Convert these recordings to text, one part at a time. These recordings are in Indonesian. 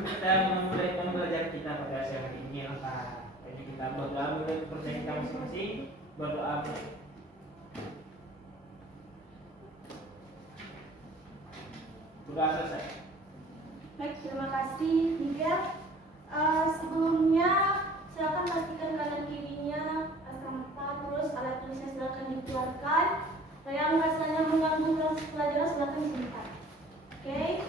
sebelum kita memulai pembelajaran kita pada siang hari ini apa? Jadi kita berdoa mulai pekerjaan kita masing-masing, berdoa. Sudah selesai. Baik, terima kasih Miguel. Sebelumnya silakan pastikan kanan kirinya sama, terus alat tulisnya silakan dikeluarkan. Yang rasanya mengganggu proses pelajaran silakan dihentikan. Oke.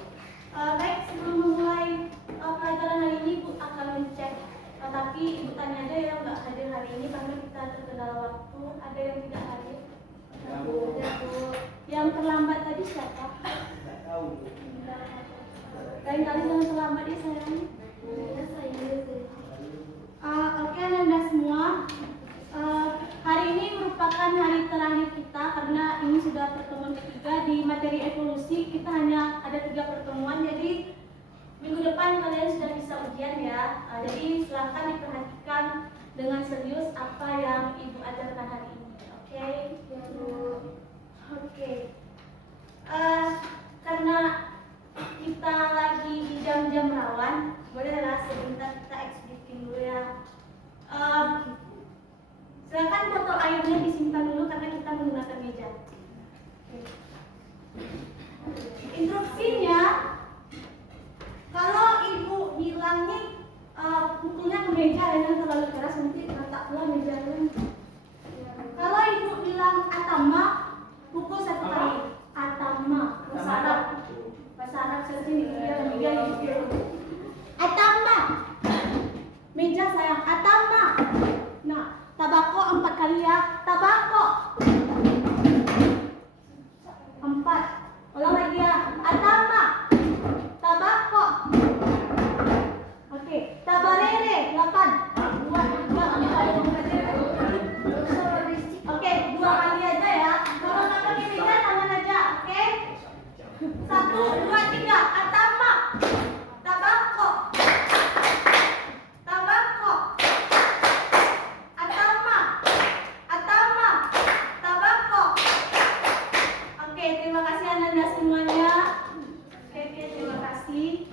Baik, sebelum memulai pelajaran hari ini Ibu akan mencek. Tapi Ibu tanya aja yang nggak hadir hari ini karena kita terkendala waktu. Ada yang tidak hadir? Ada Bu. Yang terlambat tadi siapa? Tidak tahu. Lain kali jangan terlambat ya sayang. Oke Anda semua. Hari ini merupakan hari terakhir kita karena ini sudah pertemuan ketiga di materi evolusi. Kita hanya ada 3 pertemuan, jadi minggu depan kalian sudah bisa ujian ya. Jadi silakan diperhatikan dengan serius apa yang Ibu ajarkan hari ini. Oke? Ya Bu. Oke. Karena kita lagi di jam-jam rawan, bolehlah sebentar kita eksplikin dulu ya. Silakan botol airnya disimpan dulu karena kita menggunakan meja. Instruksinya, kalau Ibu bilang nih pukulnya ke meja dengan terlalu keras nanti retak pula mejanya. Kalau Ibu bilang atama, pukul 1 kali. Atama, bahasa Arab. Bahasa Arab sini dia atama. Meja sayang, atama. Nah, tabako 4 kali ya. Tabako 4. Ulang lagi ya. Atama. Tabako. Oke, tabarere 8. Oke, 2 kali aja ya. Kalau nggak pakai meja tangan aja, oke? 1, 2, 3. Atama. Tabako. Tabako. Atama. Atama. Tabako. Oke, terima kasih Anda semuanya. Oke, terima kasih.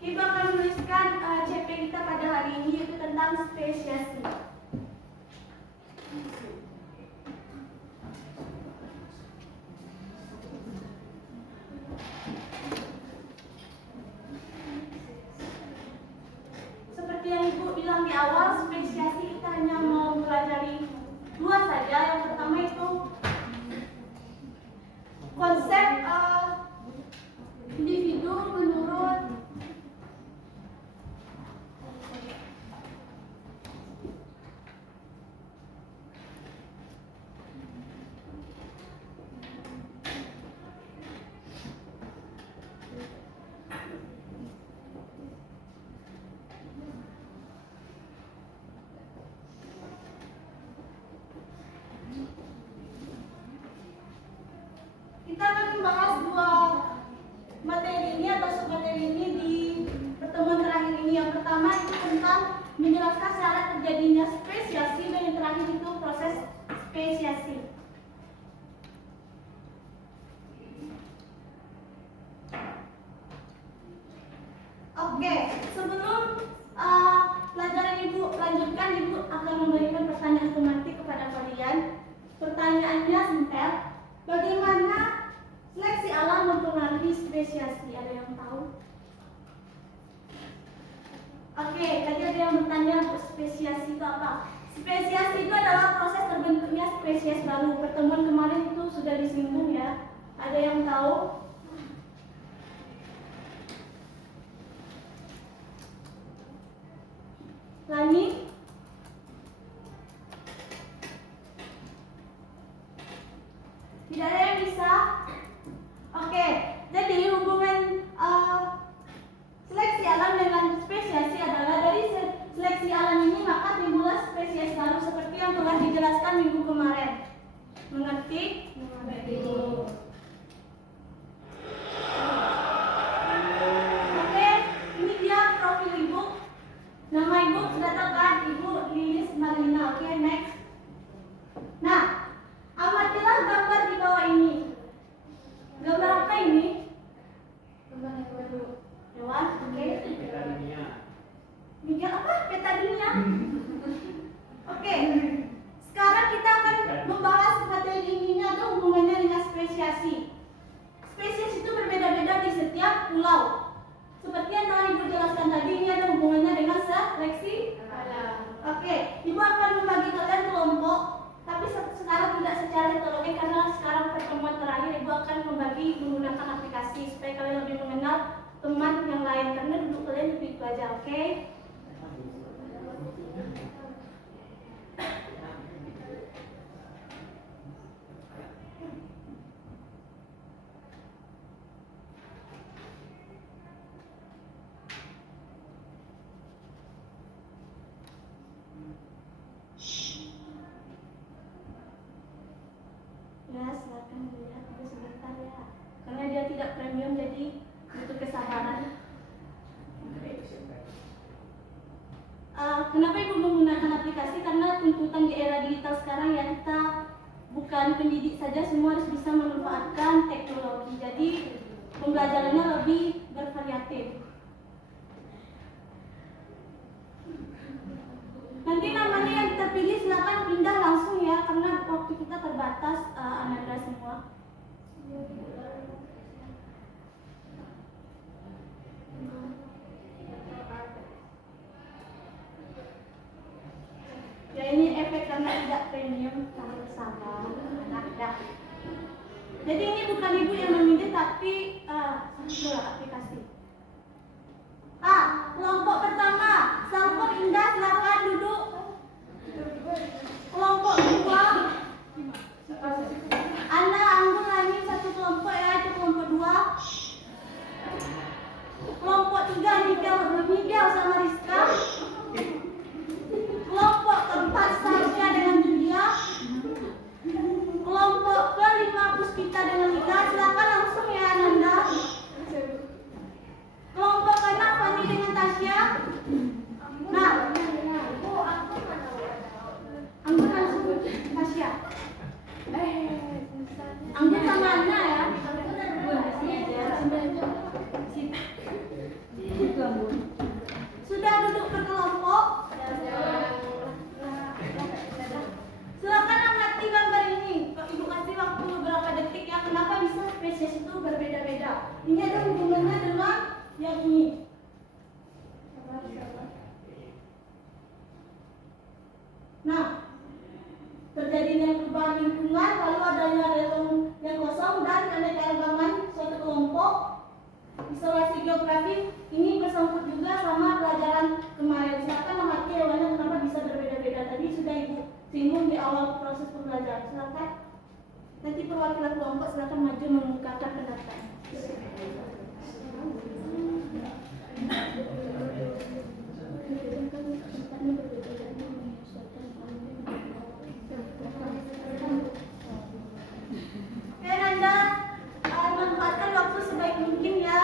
Kita akan menuliskan CP kita pada hari ini yaitu tentang spesiasi. Seperti yang Ibu bilang di awal, spesiasi kita hanya mau mempelajari 2 saja. Yang pertama itu konsep individu menurut kita akan membahas 2 materi ini atau submateri ini di pertemuan terakhir ini. Yang pertama itu tentang menjelaskan syarat terjadinya spesiasi dan yang terakhir itu proses spesiasi. Oke, sebelum pelajaran Ibu lanjutkan, Ibu akan memberikan pertanyaan otomatis kepada kalian. Pertanyaannya simpel. Bagaimana seleksi alam mempengaruhi spesiasi? Ada yang tahu? Oke, tadi ada yang bertanya spesiasi itu apa? Spesiasi itu adalah proses terbentuknya spesies baru. Pertemuan kemarin itu sudah disinggung ya. Ada yang tahu? Lani? Tidak ada yang bisa? Oke, jadi hubungan seleksi alam dengan spesiasi adalah dari seleksi alam ini maka timbullah spesies baru seperti yang telah dijelaskan minggu kemarin. Mengerti? Mengerti. kenapa ibu menggunakan aplikasi? Karena tuntutan di era digital sekarang ya, kita bukan pendidik saja, semua harus bisa memanfaatkan teknologi. Jadi pembelajarannya lebih bervariatif. Nanti namanya yang terpilih silakan pindah langsung ya, karena waktu kita terbatas, Ananda semua. Ya ini efek karena tidak premium, sama anak. Jadi ini bukan ibu yang memilih, tapi aplikasi. Kelompok pertama, Salfon Indah, silakan duduk. Kelompok kedua, Anda Anggun Lani, satu kelompok ya, itu kelompok 2. Kelompok 3, Miguel sama Rizka. Kelompok keempat, Sasha dengan Julia. Kelompok kelima, Puspita dengan Lika. Silakan langsung ya Ananda. Kelompok keenam, Fani dengan Tasya. Nah, Anggun langsung Tasya. Anggun sama Anna ya. Sudah duduk berkelompok. Silakan amati gambar ini. Ibu kasih waktu beberapa detik ya. Kenapa bisa spesies itu berbeda-beda? Ini ada hubungannya dengan yang ini. Nah, terjadinya perubahan lingkungan, lalu adanya relung yang kosong dan keanekaragaman suatu kelompok. Isolasi geografi ini bersangkut juga sama pelajaran kemarin. Silakan amati hewannya kenapa bisa berbeda-beda. Tadi sudah ibu singgung di awal proses pembelajaran. Silakan. Nanti perwakilan kelompok silakan maju mengungkapkan pendapat. Anda manfaatkan waktu sebaik mungkin ya.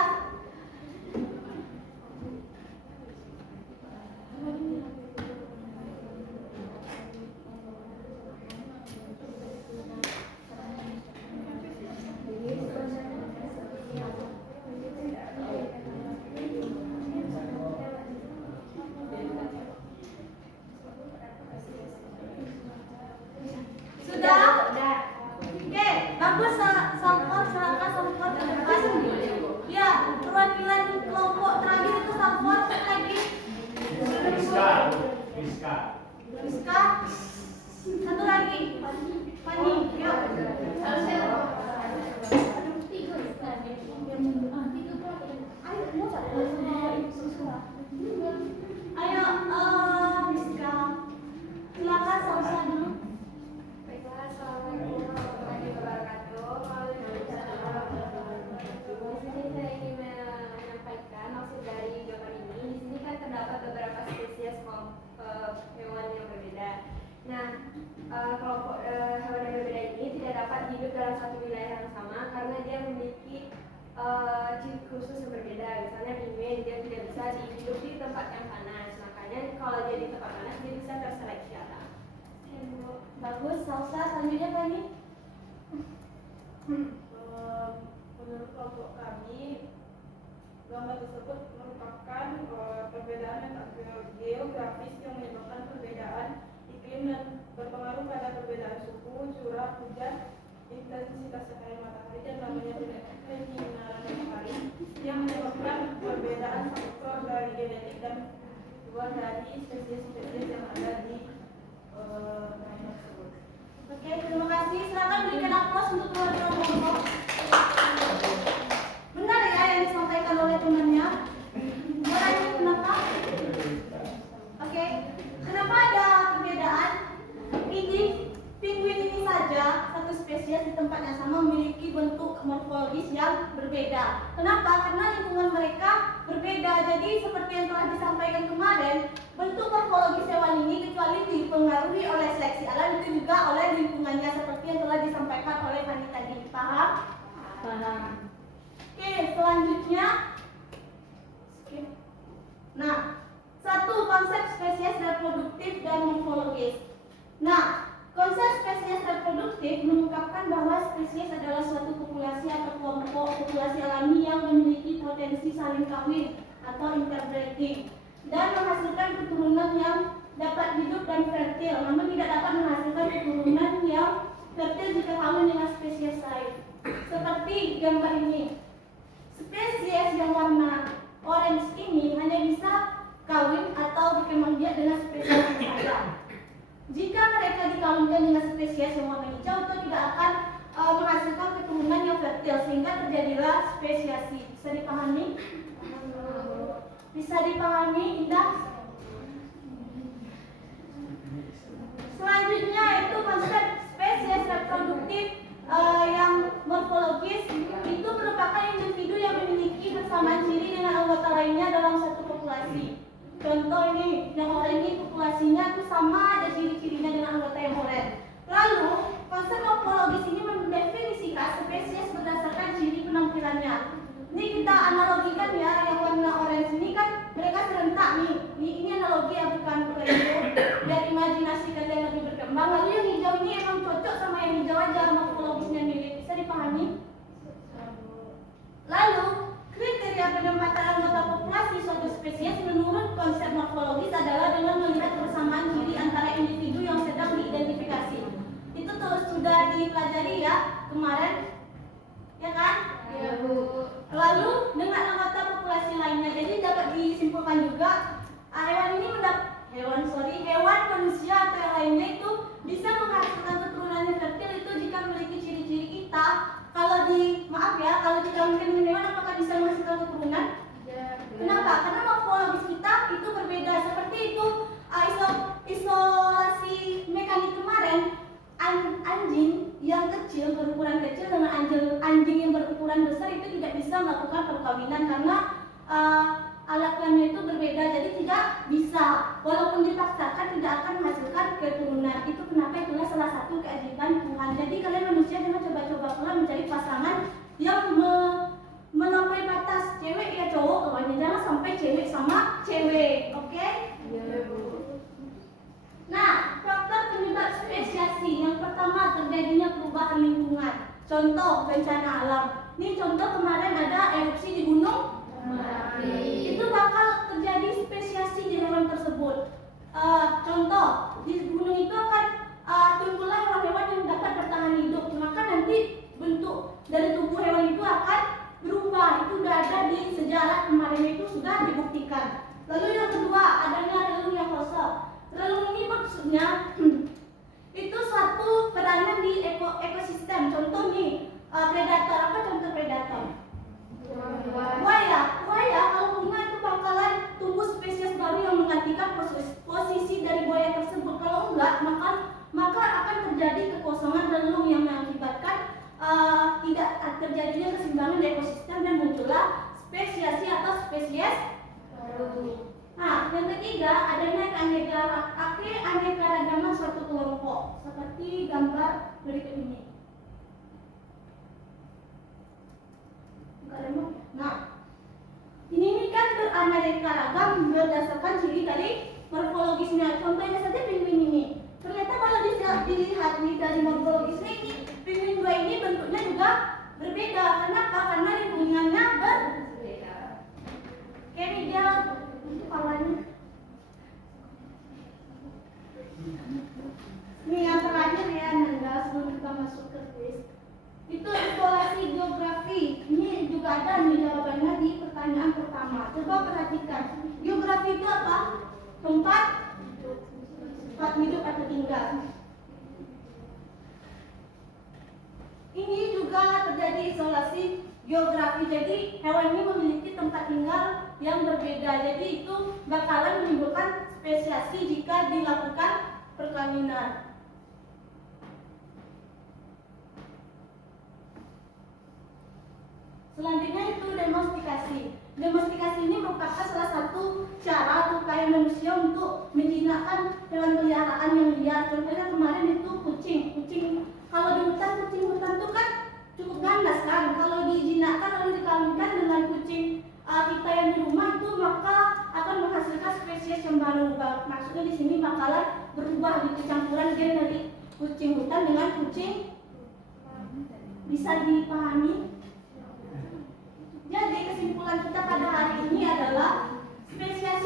Rizka. Satu lagi. Fani. Yuk. Ayo, Rizka. Silakan salsa dulu. Baiklah, assalamualaikum warahmatullahi wabarakatuh. Di sini saya ingin menyampaikan maksud dari gambar ini. Di sini kan terdapat beberapa spesies hewan yang berbeda. Nah, kelompok hewan yang berbeda ini tidak dapat hidup dalam satu wilayah yang sama karena dia memiliki ciri khusus yang berbeda. Misalnya penguin, dia tidak bisa hidup di tempat yang panas. Makanya kalau dia di tempat panas dia bisa terseleksi alam. Bagus, salsa. Selanjutnya apa ini? Menurut kelompok kami, gambar tersebut merupakan perbedaan geografis yang menyebabkan perbedaan iklim dan berpengaruh pada perbedaan suhu, curah hujan, intensitas cahaya matahari dan lamanya penyinaran matahari yang menyebabkan perbedaan faktor dari genetik dan dua dari spesies-spesies yang ada di tersebut. Oke, terima kasih. Silakan berikan aplaus untuk keluarga kelompok. Benar ya yang disampaikan oleh temannya? Boleh ini kenapa? Oke, kenapa ada perbedaan? Ini penguin ini saja satu spesies di tempat yang sama memiliki bentuk morfologis yang berbeda. Kenapa? Karena lingkungan mereka berbeda. Jadi seperti yang telah disampaikan kemarin, bentuk morfologis hewan ini kecuali dipengaruhi oleh seleksi alam itu juga oleh lingkungannya seperti yang telah disampaikan oleh Fani tadi. Paham? Paham. Oke, selanjutnya. Nah, satu konsep spesies dan breeding dan menghasilkan keturunan yang dapat hidup dan fertil, namun tidak dapat menghasilkan keturunan yang fertil jika kawin dengan spesies lain. Seperti gambar ini, spesies yang warna orange ini hanya bisa kawin atau berkembang biak dengan spesies yang lain. Jika mereka dikawinkan dengan spesies yang warna hijau, itu tidak akan menghasilkan keturunan yang fertil, sehingga terjadilah spesiasi. Bisa dipahami? Bisa dipahami, Indah? Selanjutnya itu konsep spesies reproduktif yang morfologis. Itu merupakan individu yang memiliki bersamaan ciri dengan anggota lainnya dalam satu populasi. Contoh ini, yang oranye ini populasinya itu sama ada ciri-cirinya dengan anggota yang oranye. Lalu, konsep morfologis ini mendefinisikan spesies berdasarkan ciri penampilannya. Ini kita analogikan ya, yang warna orange ini kan mereka serentak nih. Ini analogi ya, bukan itu. Biar imajinasi kalian lebih berkembang. Lalu yang hijau ini emang cocok sama yang hijau aja, morfologisnya mirip. Bisa dipahami? Lalu, kriteria penempatan anggota populasi suatu spesies menurut konsep morfologis adalah dengan melihat persamaan ciri antara individu yang sedang diidentifikasi. Itu terus sudah dipelajari ya kemarin, ya kan? Iya, Bu. Lalu dengan anggota populasi lainnya, jadi dapat disimpulkan juga hewan manusia atau yang lainnya itu bisa menghasilkan keturunan yang fertil itu jika memiliki ciri-ciri kita. Kalau dikawinkan dengan hewan, apakah bisa menghasilkan keturunan? Kenapa? Karena morfologis kita itu berbeda. Seperti itu isolasi mekanik kemarin, anjing yang kecil berukuran kecil dengan anjing yang berukuran besar itu tidak bisa melakukan perkawinan karena alat kelaminnya itu berbeda, jadi tidak bisa. Walaupun dipaksakan tidak akan menghasilkan keturunan. Itu kenapa itulah salah satu keajaiban Tuhan. Jadi kalian manusia jangan coba-coba pula mencari pasangan yang melampaui batas cewek ya cowok, pokoknya jangan sampai cewek sama cewek, oke? Iya, Bu. Nah, faktor penyebab spesiasi yang pertama terjadinya perubahan lingkungan. Contoh bencana alam. Ini contoh kemarin ada erupsi di Gunung Merapi. Itu bakal terjadi spesiasi di hewan tersebut. Contoh di gunung itu akan timbullah hewan-hewan yang dapat bertahan hidup. Maka nanti bentuk dari tubuh hewan itu akan berubah. Itu sudah ada di sejarah kemarin, itu sudah dibuktikan. Lalu yang kedua adanya relung yang kosong. Relung ini maksudnya itu suatu peranan di ekosistem. Contoh nih predator. Apa contoh predator? Buaya. Kalau bunga itu bakalan tumbuh spesies baru yang menggantikan posisi dari buaya tersebut. Kalau enggak, maka akan terjadi kekosongan relung yang mengakibatkan tidak terjadinya keseimbangan di ekosistem dan muncullah spesiasi atau spesies baru. Nah, yang ketiga adanya keanekaragaman suatu kelompok seperti gambar berikut ini. Nah, ini kan beraneka ragam berdasarkan ciri dari morfologisnya. Contohnya saja penguin ini. Ternyata kalau dilihat dari morfologisnya ini, penguin dua ini bentuknya juga berbeda. Kenapa? Karena lingkungannya berbeda. Oke, ini dia kepalanya. Ini yang terakhir ya, Nanda, sebelum kita masuk ke kuis. Itu isolasi geografi. Ini juga ada nih jawabannya di pertanyaan pertama. Coba perhatikan. Geografi itu apa? Tempat hidup atau tinggal. Ini juga terjadi isolasi geografi. Jadi hewan ini memiliki tempat tinggal yang berbeda. Jadi itu bakalan menimbulkan spesiasi jika dilakukan perkawinan. Selanjutnya itu domestikasi. Domestikasi ini merupakan salah satu cara atau upaya manusia untuk menjinakkan hewan peliharaan yang liar. Contohnya kemarin itu kucing. Kalau di hutan, kucing hutan itu kan cukup ganas kan. Kalau dijinakkan lalu dikawinkan dengan kucing kita yang di rumah itu, maka akan menghasilkan spesies yang baru. Maksudnya di sini bakalan berubah di campuran gen dari kucing hutan dengan kucing. Bisa dipahami? Jadi kesimpulan kita pada hari ini adalah spesies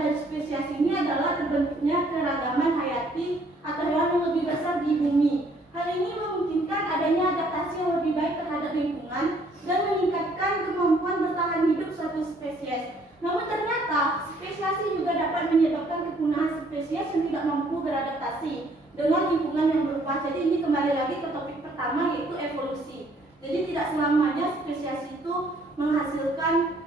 dari spesies ini adalah terbentuknya keragaman hayati atau hewan yang lebih besar di bumi. Hal ini memungkinkan adanya adaptasi yang lebih baik terhadap lingkungan dan meningkatkan kemampuan bertahan hidup suatu spesies. Namun ternyata spesiasi juga dapat menyebabkan kepunahan spesies yang tidak mampu beradaptasi dengan lingkungan yang berubah. Jadi ini kembali lagi ke topik pertama, yaitu evolusi. Jadi tidak selamanya spesiasi itu menghasilkan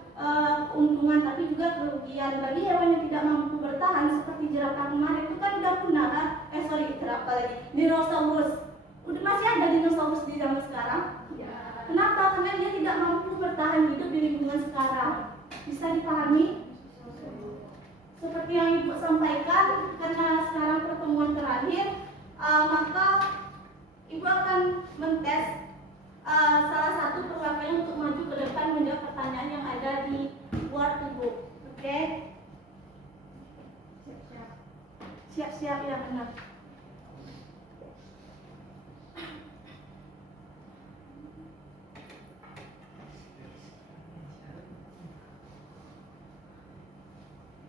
keuntungan, tapi juga kerugian. Bagi hewan yang tidak mampu bertahan seperti jerapah kemarin itu kan udah punah kan? Jerapah lagi, dinosaurus. Udah masih ada dinosaurus di zaman sekarang? Ya. Kenapa? Karena dia tidak mampu bertahan hidup di lingkungan sekarang. Bisa dipahami? Seperti yang Ibu sampaikan, karena sekarang pertemuan terakhir, maka Ibu akan mentes salah satu perwakilan untuk maju ke depan menjawab pertanyaan yang ada di board Ibu. Oke? Siap-siap ya, benar.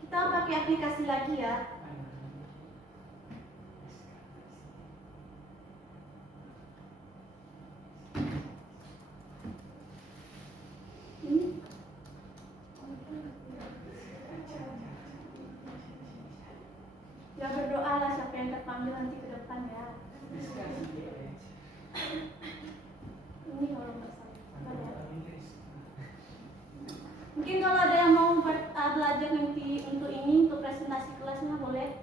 Kita pakai aplikasi lagi ya. Ya berdoalah siapa yang terpanggil nanti ke depan ya. Ini kalau bersama ya. Mungkin kalau ada yang mau belajar nanti untuk ini, untuk presentasi kelasnya boleh.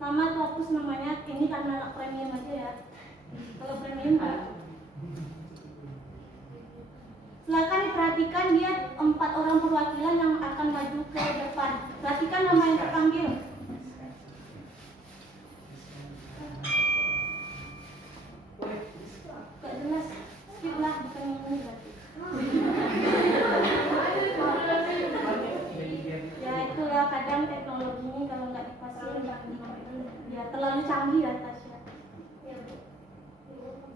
Nama tuh hapus namanya, ini karena anak premium aja ya. Kalau premium kan. Silakan diperhatikan, dia 4 orang perwakilan yang akan maju ke depan. Perhatikan nama yang terpanggil. Gak jelas, skip lah, bukan ini berarti. Ya itulah kadang teknologi ini kalau nggak dipastiin ya terlalu canggih ya Tasya.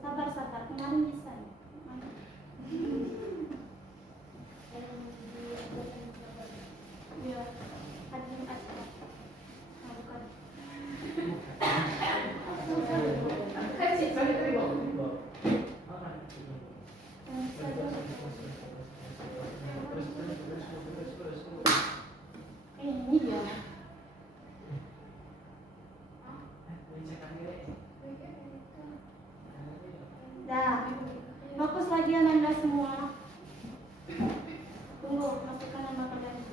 Sabar, kemarin bisa ya. Ya, hadim asraf. Bukan. Ini dia. Dah, fokus lagi Anda semua. Tunggu, masukkan nama kalian.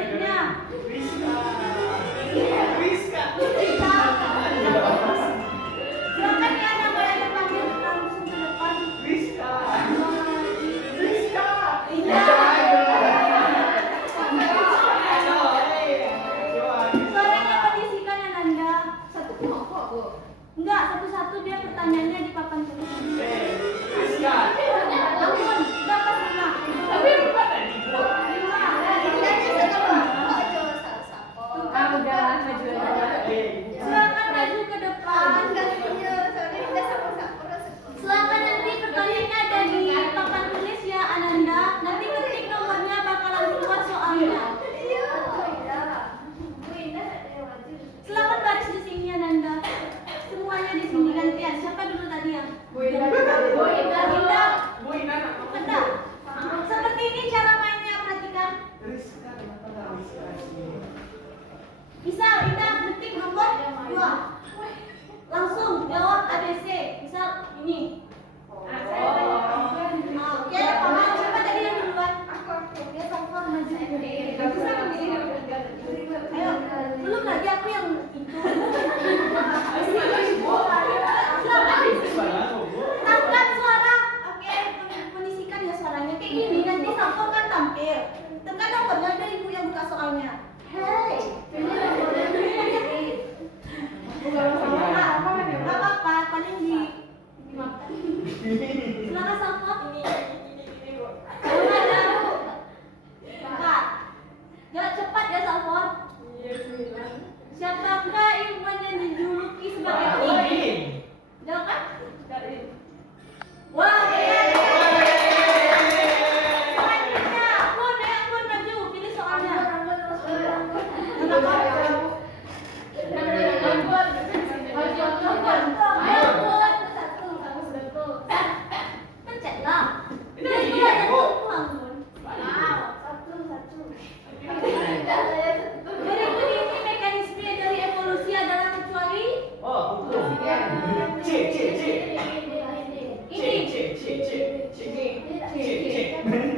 Selanjutnya silakan ya nama yang terpanggil langsung ke depan. Iya. Suaranya kondisikan ya Nanda. Satu kelompok, Bu. Enggak, satu-satu dia pertanyaannya di papan tulis. Ampun, dapat lima. Tapi empat tadi, Bu. Lima. Udah maju aja. Silakan maju ke depan. Silakan nanti pertanyaannya ada di papan tulis ya Ananda. Nanti ketik nomornya bakalan keluar soalnya. Silakan baris di sini Ananda. Semuanya di sini gantian. Siapa dulu tadi ya? Bu Indah. Benar. Seperti ini cara mainnya, perhatikan. Bisa Indah ketik nomor 2. Langsung jawab ABC. Misal ini. Oke, paham siapa tadi yang duluan? Dia software maju. Ayo, belum lagi aku yang itu. Angkat suara. Oke, kondisikan ya suaranya kayak gini. Nanti sampel kan tampil. Tekan nomornya ada ibu yang buka Siapakah ilmuwan yang dijuluki sebagai Wah, Odin? ini. Jawab kan? Dari Wah, benar. Selanjutnya, Ampun maju, pilih soalnya. Pencetlah. Ini dia, Bu. Berikut ini mekanisme dari evolusi adalah kecuali Oh, hukum. C.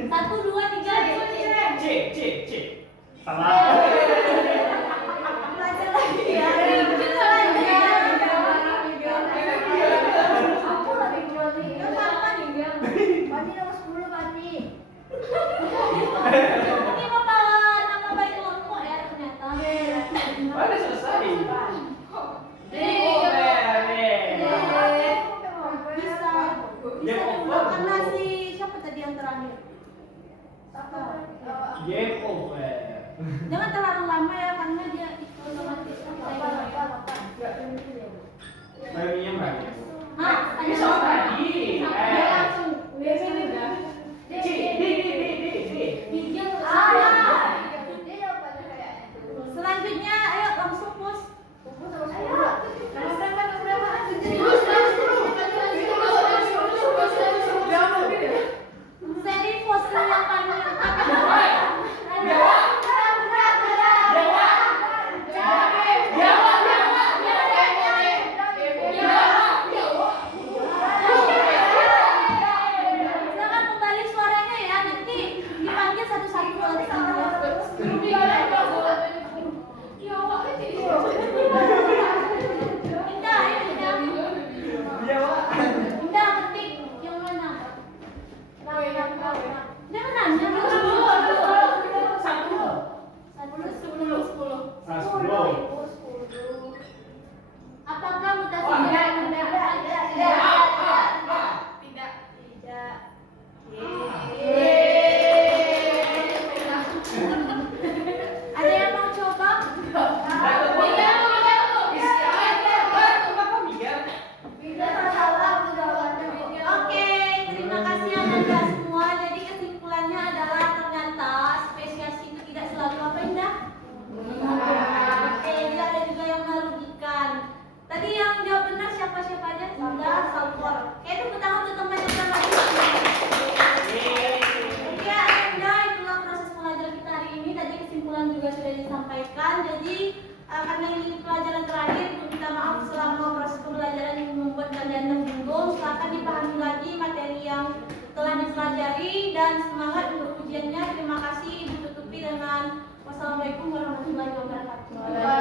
satu, dua, tiga. C. Salah. Belajar lagi ya. Selanjutnya. Ini membawa nama baik kelompok ya ternyata. Mana selesai? Bisa dimakan nasi. Siapa tadi yang terakhir? Game over. Jangan terlalu lama ya karena dia otomatis Premium berapa? Hah? Ini soal tadi. C. D. Selanjutnya, ayo langsung pus. Seri fosil yang paling lengkap. Silakan kembali suaranya ya, nanti dipanggil satu-satu oleh Indah, ayo Indah. Indah ketik yang mana? Jangan nanya dulu. Apakah mutasi ada yang mau coba? Oke, terima kasih Anda semua. Jadi kesimpulannya adalah ternyata spesies itu tidak selalu apa Indah? Oke, dia ada juga yang merugikan. Tadi yang jawab benar siapa aja? Indah, Salfor. Oke, tepuk tangan untuk teman-teman lagi. Oke, Anda itulah proses pelajaran kita hari ini. Tadi kesimpulan juga sudah disampaikan. Jadi karena ini pelajaran terakhir, minta maaf selama proses pembelajaran yang membuat kalian tersinggung. Silakan dipahami lagi materi yang telah dipelajari dan semangat untuk ujiannya. Terima kasih. Ibu tutupi dengan wassalamualaikum warahmatullahi wabarakatuh.